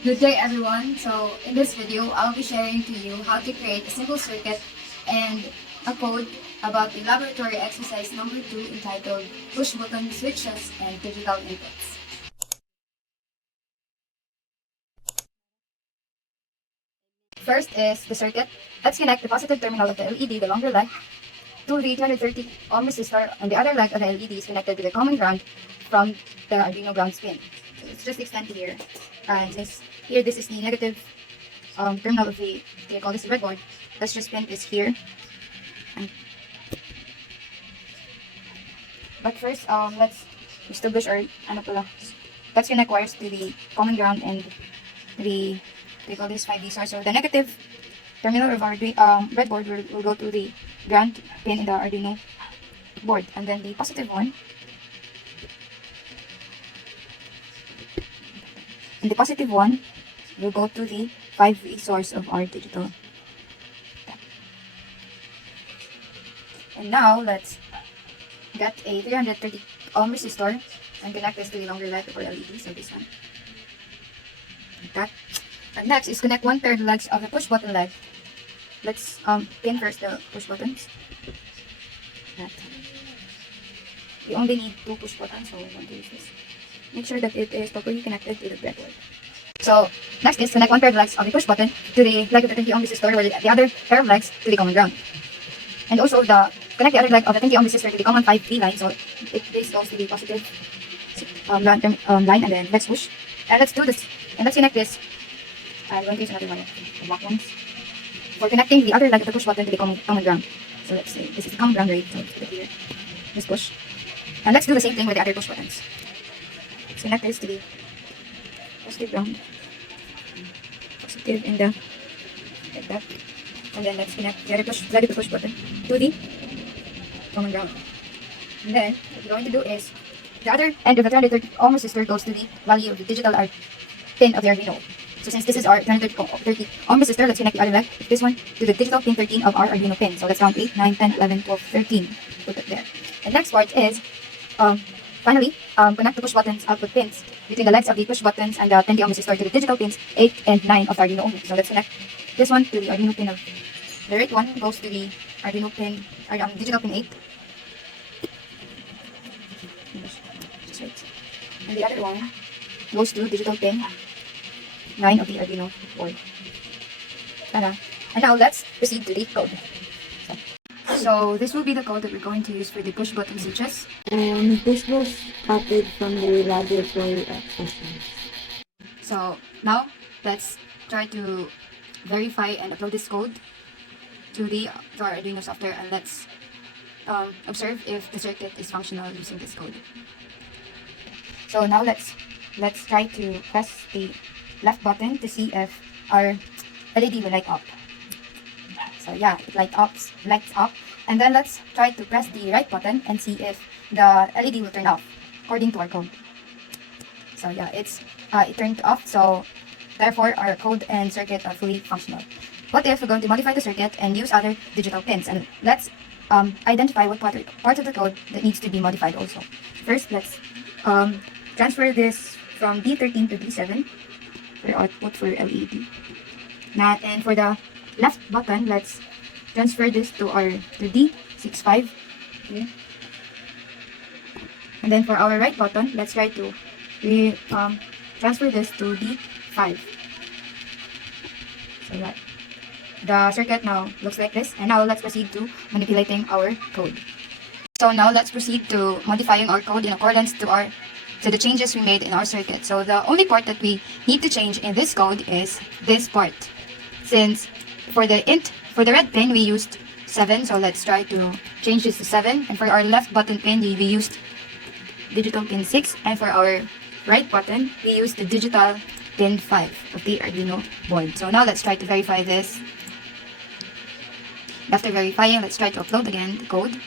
Good day everyone. So in this video, I'll be sharing to you how to create a simple circuit and a code about the laboratory exercise number 2 entitled Push Button Switches and Digital Inputs. First is the circuit. Let's connect the positive terminal of the LED, the longer leg, to the 230 ohm resistor, and the other leg of the LED is connected to the common ground from the Arduino ground pin. So let's just extend here. And since here this is the negative terminal of the, they call this breadboard, let's just pin this here. And but first, let's establish our let's connect wires to the common ground and the, they call this 5D source. So the negative terminal of our breadboard will go to the ground pin in the Arduino board, and then the positive one will go to the 5V source of our digital. And now let's get a 330 ohm resistor and connect this to the longer leg of our LED, so this one. Like that. And next is connect one pair of legs of the push button leg. Let's pin first the push buttons. That. You only need 2 push buttons, so we're going to use this. Make sure that it is properly connected to the breadboard. So next is connect one pair of legs of the push button to the leg of the 20 ohm resistor, while the other pair of legs to the common ground. And also connect the other leg of the 20 ohm resistor to the common 5V line, so this goes to the positive line, and then let's push. And let's do this. And let's connect this. I'm going to use another one of the black ones for connecting the other leg of the push button to the common ground. So let's say this is the common ground, right? So let's put it here. Just push. And let's do the same thing with the other push buttons. Let's connect this to the positive ground. Positive and the like that. And then let's connect the other leg of the push button to the common ground. And then what we're going to do is the other end of the 330 ohm resistor goes to the value of the digital pin of the Arduino. So since this is our 330 ohm resistor, let's connect the other leg, this one, to the digital pin 13 of our Arduino pin. So let's count 8, 9, 10, 11, 12, 13. Put it there. The next part is finally connect the push buttons output pins between the legs of the push buttons and the 20 ohm resistor to the digital pins 8 and 9 of the Arduino only. So let's connect this one to the Arduino pin of the right one goes to the Arduino pin, or digital pin 8. And the other one goes to digital pin 9 of the Arduino board. And now let's proceed to the code. So this will be the code that we're going to use for the push button switches. And this was copied from the laboratory exercise. So now let's try to verify and upload this code to our Arduino software, and let's observe if the circuit is functional using this code. So now let's try to press the left button to see if our LED will light up. So yeah, it lights up. And then let's try to press the right button and see if the LED will turn off according to our code. So yeah, it turned off, so therefore our code and circuit are fully functional. What if we're going to modify the circuit and use other digital pins? And let's identify what part of the code that needs to be modified also. First, let's transfer this from D13 to D7 for output for LED. Now, and for the left button, let's transfer this to D65. Okay. And then for our right button, let's try to transfer this to D5. So that the circuit now looks like this. And now let's proceed to manipulating our code. So now let's proceed to modifying our code in accordance to the changes we made in our circuit. So the only part that we need to change in this code is this part. Since for the red pin we used 7, so let's try to change this to 7. And for our left button pin we used digital pin 6, and for our right button we used the digital pin 5 of the Arduino board. So now let's try to verify this. After verifying, let's try to upload again the code.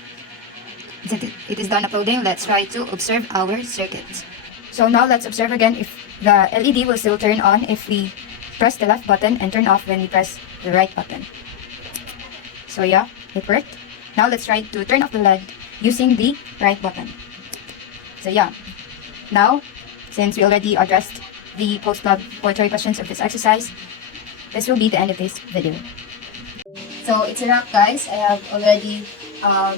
Since it is done uploading, let's try to observe our circuit. So now let's observe again if the LED will still turn on if we press the left button and turn off when we press the right button. So yeah, it worked. Now let's try to turn off the LED using the right button. So yeah, now since we already addressed the post-laboratory questions of this exercise, this will be the end of this video. So it's a wrap, guys. I have already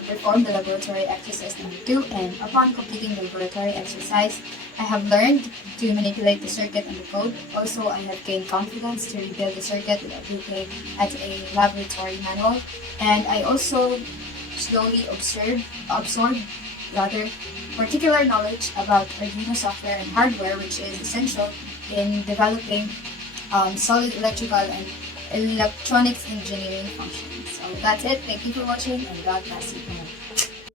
performed the laboratory exercise number 2, and upon completing the laboratory exercise, I have learned to manipulate the circuit and the code. Also, I have gained confidence to rebuild the circuit without looking at a laboratory manual, and I also slowly absorb particular knowledge about Arduino software and hardware, which is essential in developing solid electrical and electronics engineering functions. So that's it. Thank you for watching, and God bless you.